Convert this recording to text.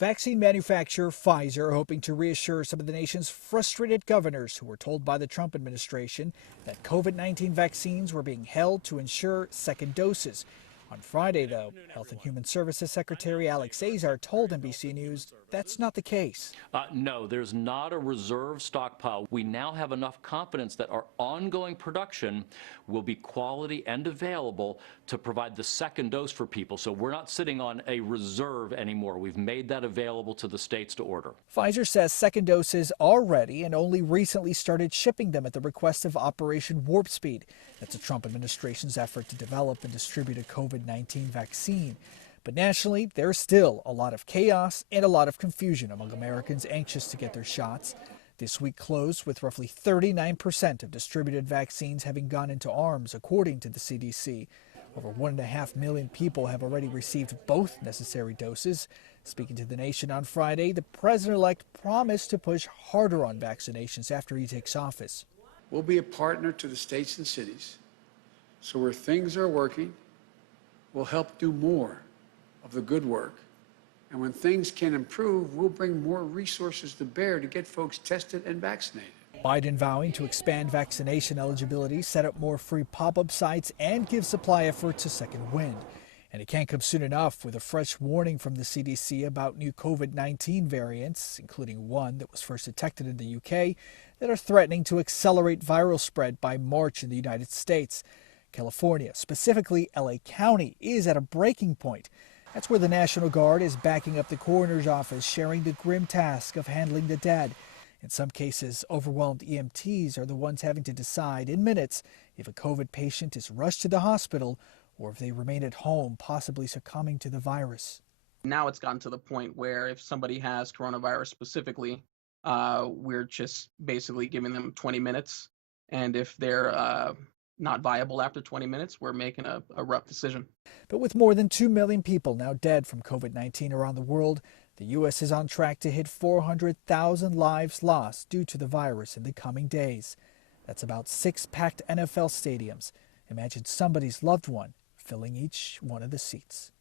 Vaccine manufacturer Pfizer hoping to reassure some of the nation's frustrated governors who were told by the Trump administration that COVID-19 vaccines were being held to ensure second doses. On Friday, though, Health and Human Services Secretary Alex Azar told NBC News that's not the case. No, there's not a reserve stockpile. We now have enough confidence that our ongoing production will be quality and available to provide the second dose for people. So we're not sitting on a reserve anymore. We've made that available to the states to order. Pfizer says second doses are ready and only recently started shipping them at the request of Operation Warp Speed. That's the Trump administration's effort to develop and distribute a COVID-19 vaccine. But nationally, there's still a lot of chaos and a lot of confusion among Americans anxious to get their shots. This week closed with roughly 39% of distributed vaccines having gone into arms, according to the CDC. Over 1.5 million people have already received both necessary doses. Speaking to the nation on Friday, the president-elect promised to push harder on vaccinations after he takes office. We'll be a partner to the states and cities. So where things are working, we'll help do more of the good work. And when things can improve, we'll bring more resources to bear to get folks tested and vaccinated. Biden vowing to expand vaccination eligibility, set up more free pop-up sites, and give supply efforts a second wind. And it can't come soon enough with a fresh warning from the CDC about new COVID-19 variants, including one that was first detected in the UK, that are threatening to accelerate viral spread by March in the United States. California, specifically LA County, is at a breaking point. That's where the National Guard is backing up the coroner's office, sharing the grim task of handling the dead. In some cases, overwhelmed EMTs are the ones having to decide in minutes if a COVID patient is rushed to the hospital or if they remain at home, possibly succumbing to the virus. Now it's gotten to the point where if somebody has coronavirus specifically, we're just basically giving them 20 minutes. And if they're not viable after 20 minutes, we're making a rough decision. But with more than 2 million people now dead from COVID-19 around the world, the U.S. is on track to hit 400,000 lives lost due to the virus in the coming days. That's about 6 packed NFL stadiums. Imagine somebody's loved one filling each one of the seats.